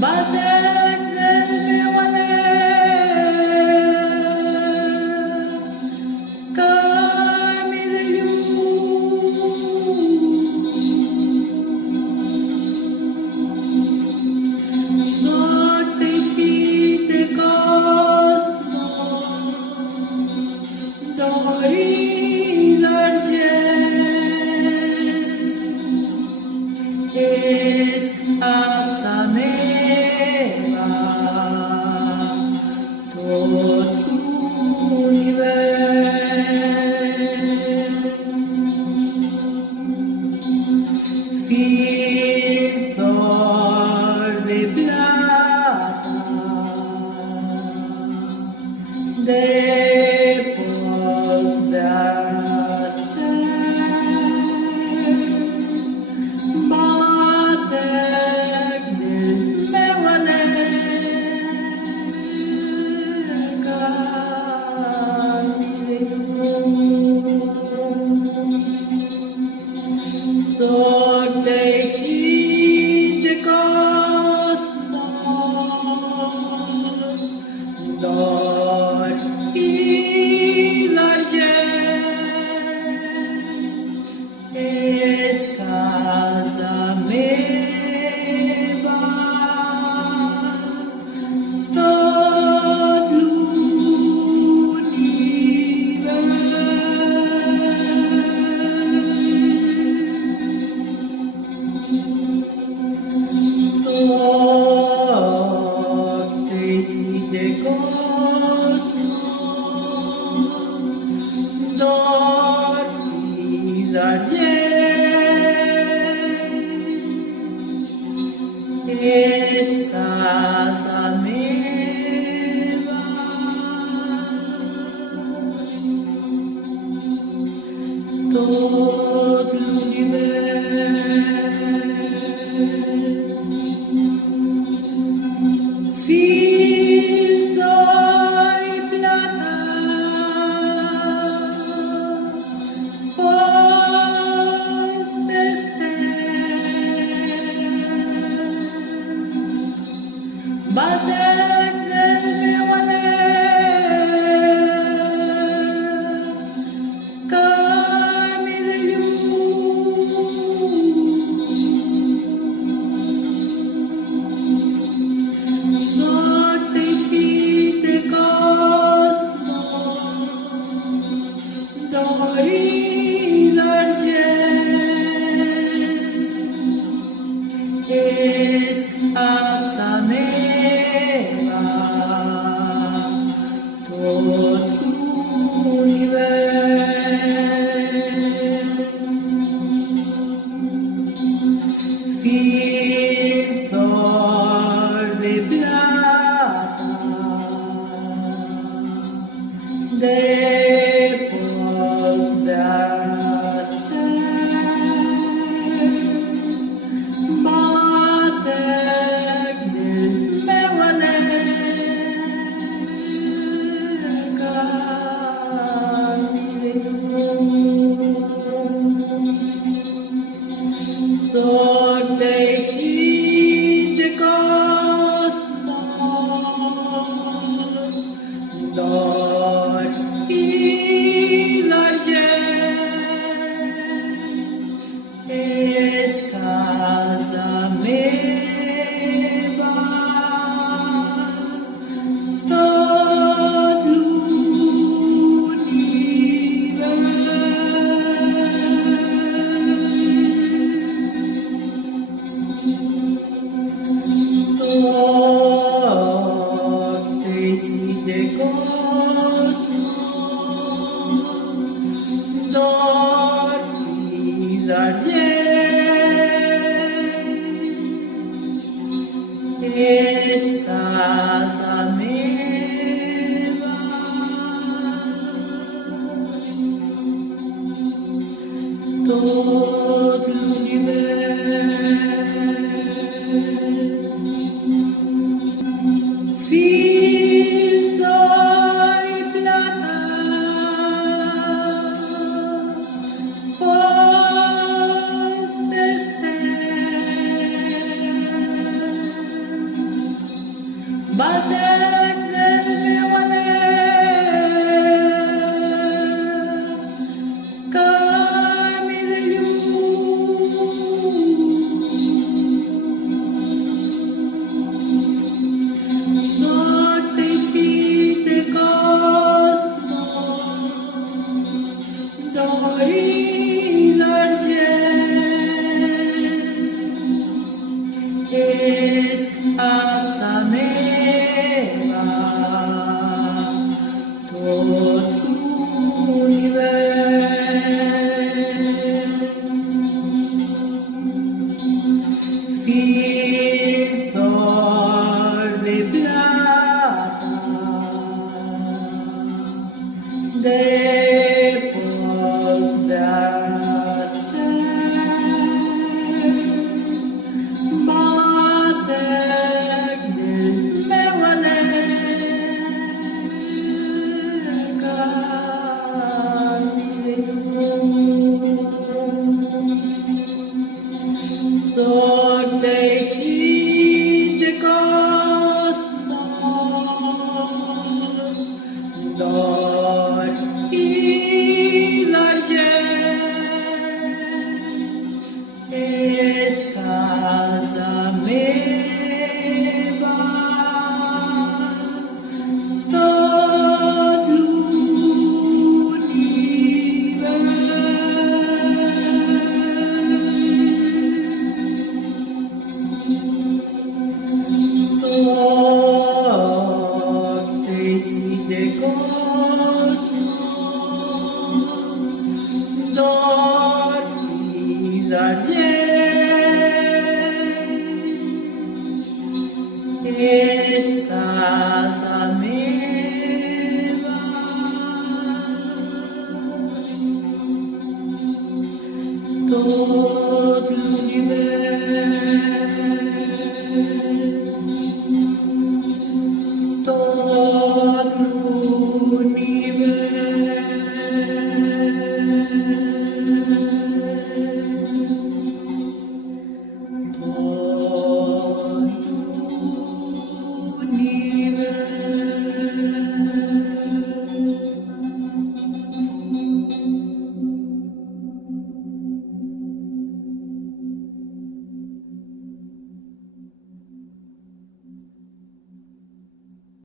batec del meu alep, camí de llum. Soc teixit de cosmos, d'or i d'argent. És casa meva tot l'univers. Fills d'or de plata, de pols d'estel, batec del meu alep, camí de llum. Soc teixit de cosmos, d'or i d'argent. És casa meva tot l'univers. Soc teixit de cosmos, d'or i d'argent. És casa meva tot l'univers. Fills d'or i plata, pols d'estel, batec del meu alep, camí de llum. Soc teixit de cosmos, d'or i d'argent. És casa meva tot l'univers. Fills d'or de plata, de pols d'estel, batec del meu alep, camí de llum. Soc teixit de cosmos, d'or i d'argent. És casa meva tot l'univers. Soc teixit de cosmos, d'or i d'argent. És casa meva tot l'univers. Fills d'or i plata, pols d'estel, és casa meva, tot l'univers. Fills d'or de plata, de pols d'estels, batec del meu anhel, carn i llum. Soc teixit de cosmos, d'or i d'argent, és casa meva, tot l'univers. Soc teixit de cosmos, d'or i d'argent, és casa